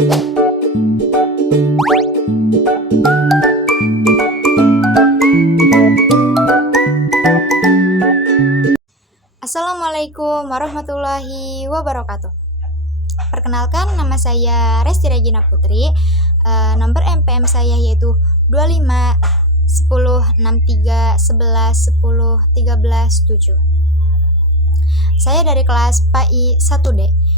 Assalamualaikum warahmatullahi wabarakatuh. Perkenalkan, nama saya Resti Regina Putri. Nomor MPM saya yaitu 25 10 63 11 10 13 7. Saya dari kelas PAI 1D.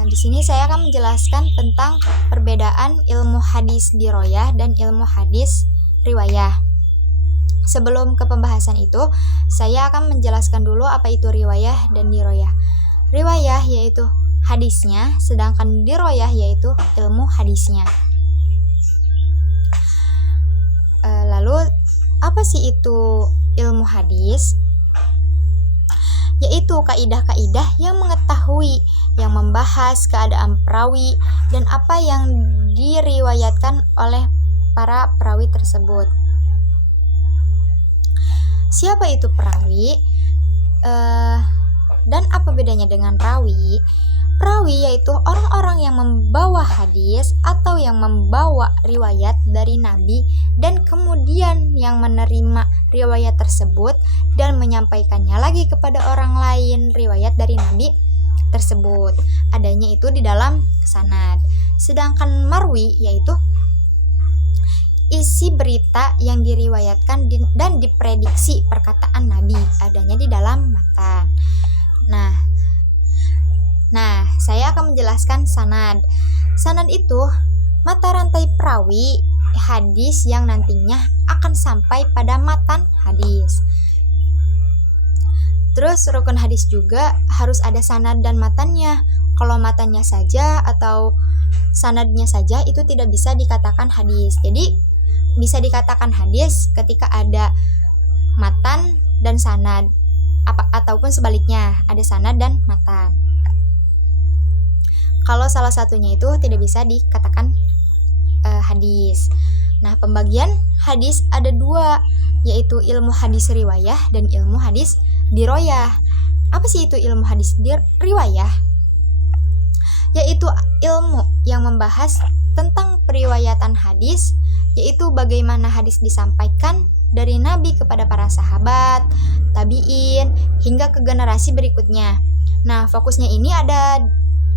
Di sini saya akan menjelaskan tentang perbedaan ilmu hadis diroyah dan ilmu hadis riwayah. Sebelum ke pembahasan itu, saya akan menjelaskan dulu apa itu riwayah dan diroyah. Riwayah yaitu hadisnya, sedangkan diroyah yaitu ilmu hadisnya. Lalu, apa sih itu ilmu hadis? Yaitu kaidah-kaidah yang mengetahui, yang membahas keadaan perawi dan apa yang diriwayatkan oleh para perawi tersebut. Siapa itu perawi? Dan apa bedanya dengan rawi? Perawi yaitu orang-orang yang membawa hadis atau yang membawa riwayat dari Nabi dan kemudian yang menerima riwayat tersebut dan menyampaikannya lagi kepada orang lain riwayat dari Nabi tersebut. Adanya itu di dalam sanad. Sedangkan marwi yaitu isi berita yang diriwayatkan dan diprediksi perkataan Nabi, adanya di dalam matan. Nah, saya akan menjelaskan sanad. Sanad itu mata rantai perawi hadis yang nantinya akan sampai pada matan hadis. Terus rukun hadis juga harus ada sanad dan matannya. Kalau matannya saja atau sanadnya saja itu tidak bisa dikatakan hadis. Jadi bisa dikatakan hadis ketika ada matan dan sanad, ataupun sebaliknya ada sanad dan matan. Kalau salah satunya itu tidak bisa dikatakan hadis. Nah, pembagian hadis ada dua, yaitu ilmu hadis riwayah dan ilmu hadis diroyah. Apa sih itu ilmu hadis riwayah? Yaitu ilmu yang membahas tentang periwayatan hadis, yaitu bagaimana hadis disampaikan dari Nabi kepada para sahabat, tabi'in, hingga ke generasi berikutnya. Nah, fokusnya ini ada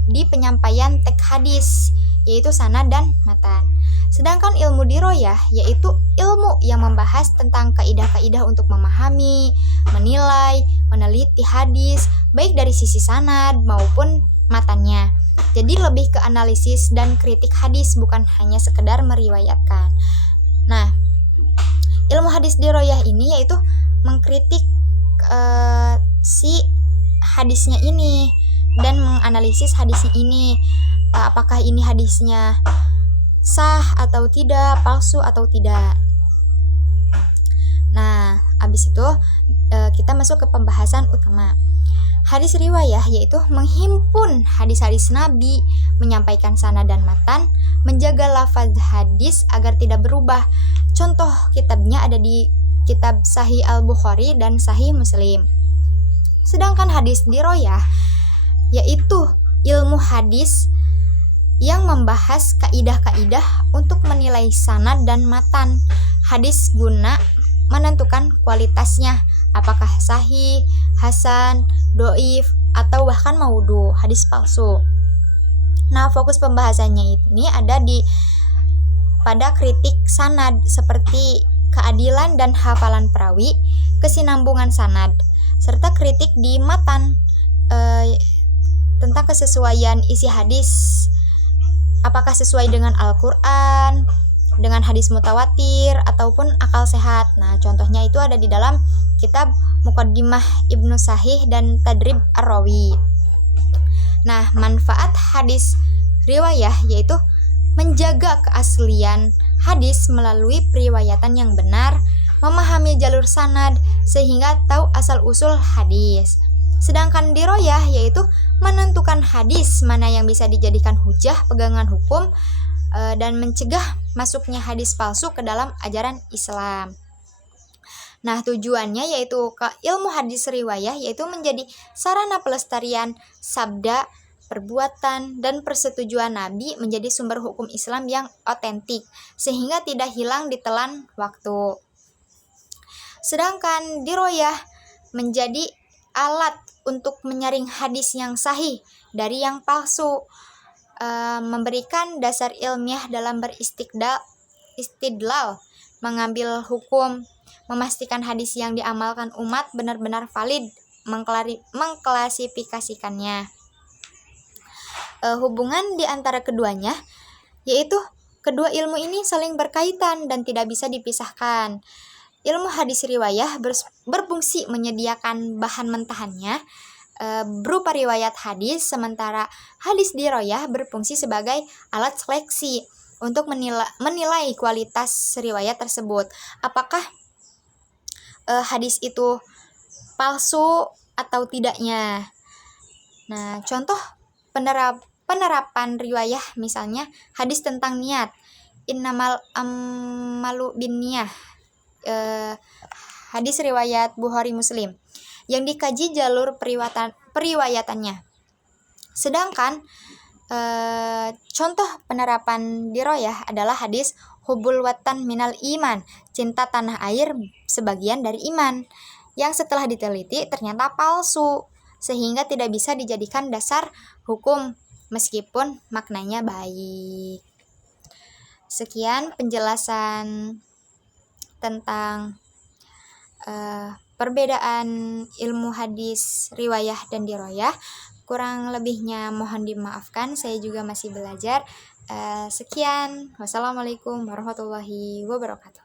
di penyampaian teks hadis, yaitu sanad dan matan. Sedangkan ilmu diroyah yaitu ilmu yang membahas tentang kaidah-kaidah untuk memahami, menilai, meneliti hadis, baik dari sisi sanad maupun matannya. Jadi lebih ke analisis dan kritik hadis, bukan hanya sekedar meriwayatkan. Nah, ilmu hadis diroyah ini yaitu mengkritik si hadisnya ini dan menganalisis hadisnya ini, apakah ini hadisnya sah atau tidak, palsu atau tidak. Nah, habis itu kita masuk ke pembahasan utama. Hadis riwayah yaitu menghimpun hadis-hadis Nabi, menyampaikan sanad dan matan, menjaga lafaz hadis agar tidak berubah. Contoh kitabnya ada di kitab Sahih Al-Bukhari dan Sahih Muslim. Sedangkan hadis diroyah yaitu ilmu hadis yang membahas kaidah-kaidah untuk menilai sanad dan matan hadis guna menentukan kualitasnya, apakah sahih, hasan, doif, atau bahkan maudhu, hadis palsu. Nah, fokus pembahasannya ini ada pada kritik sanad seperti keadilan dan hafalan perawi, kesinambungan sanad, serta kritik di matan tentang kesesuaian isi hadis, apakah sesuai dengan Al-Quran, dengan hadis mutawatir, ataupun akal sehat. Nah, contohnya itu ada di dalam kitab Muqaddimah Ibnu Sahih dan Tadrib Ar-Rawi. Nah, manfaat hadis riwayah yaitu menjaga keaslian hadis melalui periwayatan yang benar, memahami jalur sanad sehingga tahu asal-usul hadis. Sedangkan diroyah yaitu menentukan hadis mana yang bisa dijadikan hujah pegangan hukum dan mencegah masuknya hadis palsu ke dalam ajaran Islam. Nah, tujuannya yaitu ke ilmu hadis riwayah yaitu menjadi sarana pelestarian sabda, perbuatan, dan persetujuan Nabi menjadi sumber hukum Islam yang otentik, sehingga tidak hilang ditelan waktu. Sedangkan diroyah menjadi alat untuk menyaring hadis yang sahih dari yang palsu, memberikan dasar ilmiah dalam istidlal, mengambil hukum, memastikan hadis yang diamalkan umat benar-benar valid, mengklasifikasikannya. Hubungan di antara keduanya, yaitu kedua ilmu ini saling berkaitan dan tidak bisa dipisahkan. Ilmu hadis riwayah berfungsi menyediakan bahan mentahannya berupa riwayat hadis, sementara hadis diroyah berfungsi sebagai alat seleksi untuk menilai kualitas riwayat tersebut. Apakah hadis itu palsu atau tidaknya. Nah, contoh penerapan riwayah misalnya hadis tentang niat, innamal amalu binniyah, hadis riwayat Bukhari Muslim yang dikaji jalur periwayatannya. Sedangkan contoh penerapan diroyah adalah hadis hubul watan minal iman, cinta tanah air sebagian dari iman, yang setelah diteliti ternyata palsu, sehingga tidak bisa dijadikan dasar hukum meskipun maknanya baik. Sekian penjelasan tentang perbedaan ilmu hadis riwayah dan diroyah. Kurang lebihnya mohon dimaafkan, saya juga masih belajar. Sekian, wassalamualaikum warahmatullahi wabarakatuh.